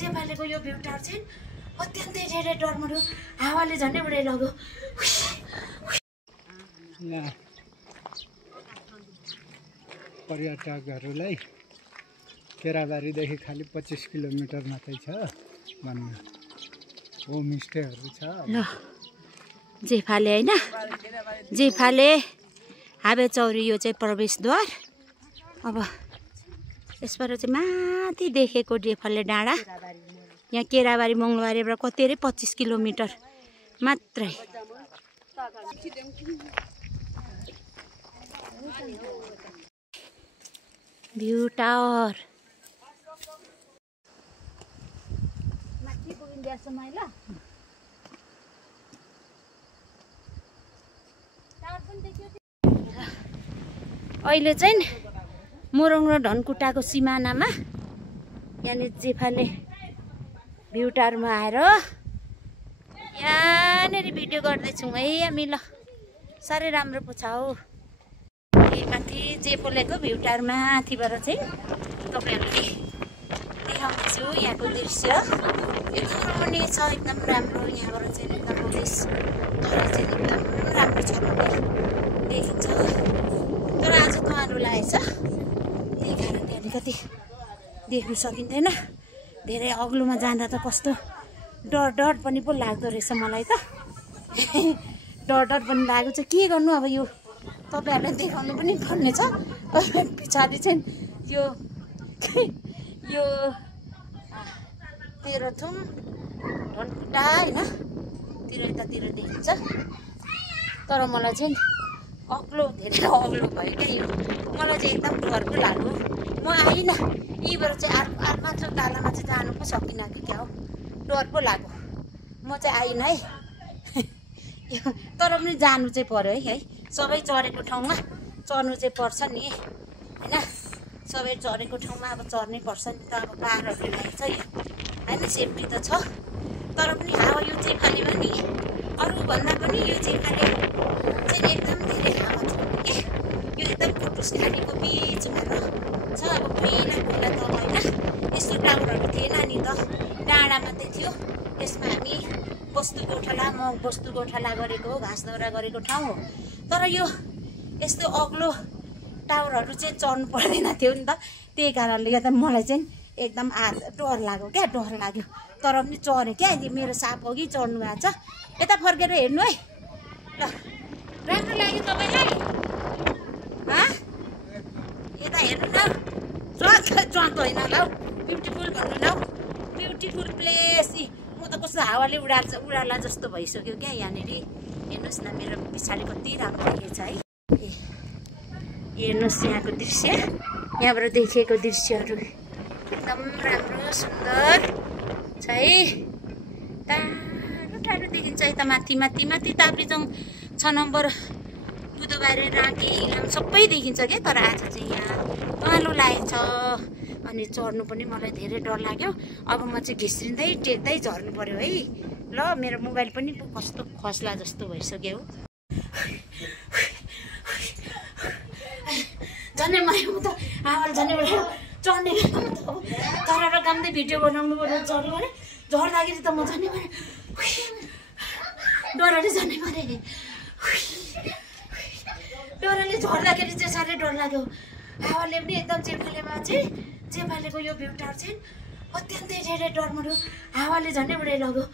जेफालेको यो view tower चाहिँ अत्यन्तै धेरै डरमरो हावाले झन्डै उडाइ लग्यो। पर्यटकहरूलाई केराबारीदेखि खालि 25 किलोमिटर मात्रै छ भन्नु होमस्टेहरू छ। ल जेफाले हैन जेफाले हाबेचौरी यो चाहिँ प्रवेशद्वार। अब यसबाट चाहिँ माथि देखेको जेफाले डाँडा यहाँ केराबारी मङ्गलबारीबाट कति अरे 25 किलोमिटर मात्रै। भ्यू टावर अहिले चाहिँ मोरङ र धनकुटाको सिमानामा यहाँनिर जेफाले भ्यू टावरमा आएर यहाँनिर भिडियो गर्दैछौँ है हामी। ल साह्रै राम्रो पो छ हौ माथि जेफालेको भ्यू टावर माथिबाट चाहिँ तपाईँहरूले देखाउँदैछु यहाँको दृश्य एकदम रमणीय छ, एकदम राम्रो। यहाँबाट चाहिँ एकदम पुलिस तर चाहिँ एकदम राम्रो छ देखिन्छ। तर आज कहाँहरू लागेछ त्यही कारणले अलिकति देख्नु सकिँदैन। धेरै अग्लोमा जाँदा त कस्तो डर पनि पो लाग्दो रहेछ मलाई त। डर पनि लागेको छ। के गर्नु अब यो तपाईँहरूलाई देखाउनु पनि पर्ने छ। पछाडि चाहिँ यो तेह्रथुम धनकुटा होइन यतातिर देखिन्छ। तर मलाई चाहिँ अग्लो धेरै अग्लो भयो क्या यो। मलाई चाहिँ एकदम डर पो लाग्यो। म आइनँ यहीँबाट चाहिँ मात्र डालामा चाहिँ जानु पो सकिनँ कि क्या हो, डर पो लाग्यो। म चाहिँ आइनँ है। तर पनि जानु चाहिँ पर्यो है। सबै चढेको ठाउँमा चढ्नु चाहिँ पर्छ नि होइन। सबै चढेको ठाउँमा अब चढ्नै पर्छ नि त। अब पारहरू लागेको छ होइन, सेफ्टी त छ। तर पनि हावा यो जेफालेमा नि अरूभन्दा पनि यो जेफाले चाहिँ एकदम धेरै हावा छ कि यो एकदम कुटुस घारीको बिचमा छ। अब पहिला त होइन यस्तो टावरहरू थिएन नि त, डाँडा मात्रै थियो। यसमा हामी बस्तु गोठाला गरेको घाँस दाउरा गरेको ठाउँ हो। तर यो यस्तो अग्लो टावरहरू चाहिँ चढ्नु पर्दैन थियो नि त। त्यही कारणले गर्दा मलाई चाहिँ एकदम डर लाग्यो क्या, डर लाग्यो। तर पनि चढेँ क्या। मेरो साप अघि चढ्नु भएको छ। यता फर्केर हेर्नु है। ल राम्रो लाग्यो तपाईँलाई? यता हेर्नु न, चढ्दो होइन ल, ब्युटिफुल भन्नु न, ब्युटिफुल प्लेस। म त कस्तो हावाले उडाला जस्तो भइसक्यो क्या यहाँनिर। हेर्नुहोस् न मेरो पछाडि कति राम्रो देखिएको छ है। हेर्नुहोस् यहाँको दृश्य, यहाँबाट देखिएको दृश्यहरू एकदम राम्रो सुन्दर छ है। टाढो देखिन्छ यता माथि ताप्लेजुङ 6 नम्बर बुधबारे राँके इलाम सबै देखिन्छ क्या। तर आज चाहिँ यहाँ उहाँलो लागेको छ अनि चढ्नु पनि मलाई धेरै डर लाग्यो। अब म चाहिँ घिस्रिँदै टेक्दै झर्नु पर्यो है। ल मेरो मोबाइल पनि कस्तो खस्ला जस्तो भइसक्यो। झन्डै म त हावाले झन्डै चढ्ने तर कामदै भिडियो बनाउनु पर्यो। चढ्यो भने झर्दाखेरि त म झन्डै डरले झन्डै मरे। डरले झर्दाखेरि चाहिँ साह्रै डर लाग्यो। हावाले पनि एकदम जेफालेको यो भ्यू टावर चाहिँ अत्यन्तै धेरै डरमरो हावाले झन्डै उडाइ लग्यो।